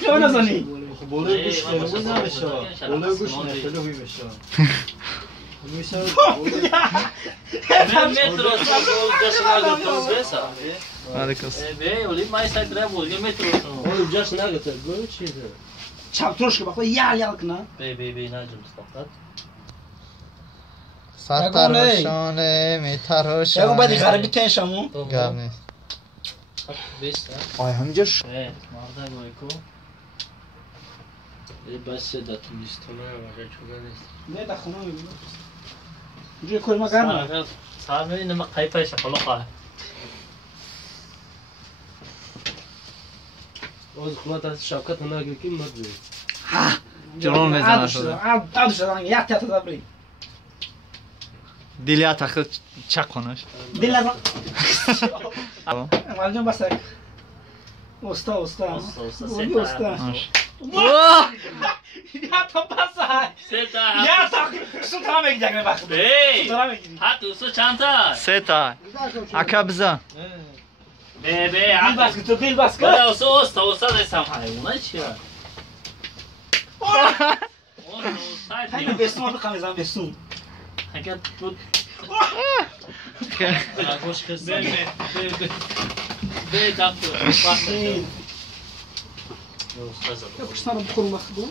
چرا نزنی؟ بالای گوش خیلی نمیشه. بالای گوش خیلی میشه. میشه. من مترو جاش نگفتم بسا. Harikasın. Be, olim mai sai treabă, olim metro. Oğlum caş ne götür? Böyle çiğde. چپ ترش بخواه یال کنه Be, nacım stoplat. Sartarhoşane, mitarhoşane. یا بعدی غربی تنشمو Gami. Besta. Ay hamcaş. Evet, marda goyko. بس داتون لیستونه واقعا چوگانه. نه دخونه میبینم جوی کل ما گرمه Sağ mı ne kayıp şakalı. Oğuz kulağın taşı şapkat ona göre kim var diyor. Canım ne zaman şurada? عاد شدن یک تا دبری Dilya takı çak konuş. دل نزن Tamam. مالجون بس اوستا Usta, اولی seta. اوستا Hoş. یا تا بس Seta. یا تا سوترا میگیرم بخ Bey. سوترا میگیرم Hat usta çanta. Seta. Akabza. Be, دل بس تو دل بس کن Bana usta desem hayvana çıkıyor. همین بسون بخوام بزنم بسون Hakikat bu. Hoş kız. Be, doktor. Usta zaten. کشتن بخورم بخورم